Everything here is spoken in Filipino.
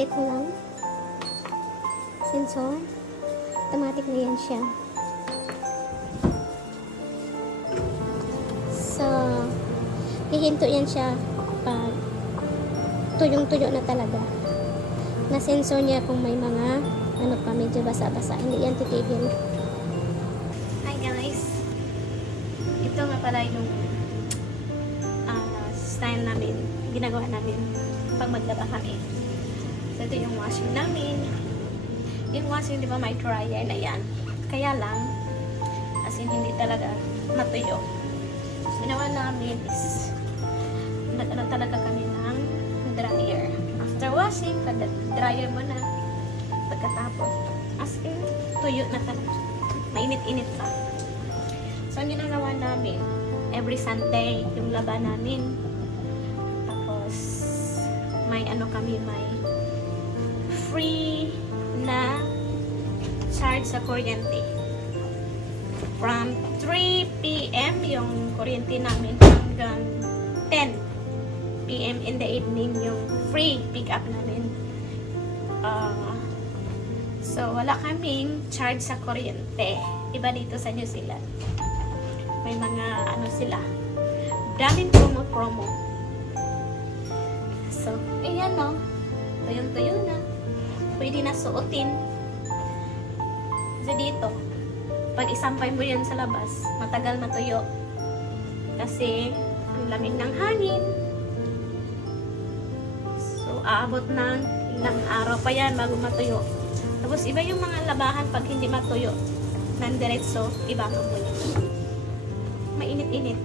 Set mo lang. Sensor. Automatic na yan siya. So, hihinto yan siya pag tuyong-tuyo na talaga. Na-sensor niya kung may mga ano pa, medyo basa-basa. Hindi yan titigil. Hi guys! Ito nga pala yung style namin. Ginagawa namin pag maglaba kami. So, ito yung washing namin. Yung washing, di ba, may dryer na yan. Kaya lang, as in, hindi talaga matuyo. Ginawa namin is, nag-ano talaga kami ng dryer. After washing, dryer mo na. Pagkatapos, as in, tuyo na talaga. Mainit-init pa. So, ang ginagawa namin, every Sunday, yung laba namin. Tapos, may ano kami, may free na charge sa kuryente. From 3 p.m. yung kuryente namin hanggang 10 p.m. in the evening yung free pick up namin. So, wala kaming charge sa kuryente. Iba dito sa New Zealand. May mga ano sila. Daming promo. So, ayan no. Tuyong-tuyo na. Pwede na suotin. Kasi dito, pag isampay mo yan sa labas, matagal matuyo. Kasi, ang lamig ng hangin. So, aabot ng ilang araw pa yan bago matuyo. Tapos, iba yung mga labahan pag hindi matuyo. Nang diretso, ibangan mo yan. Mainit-init.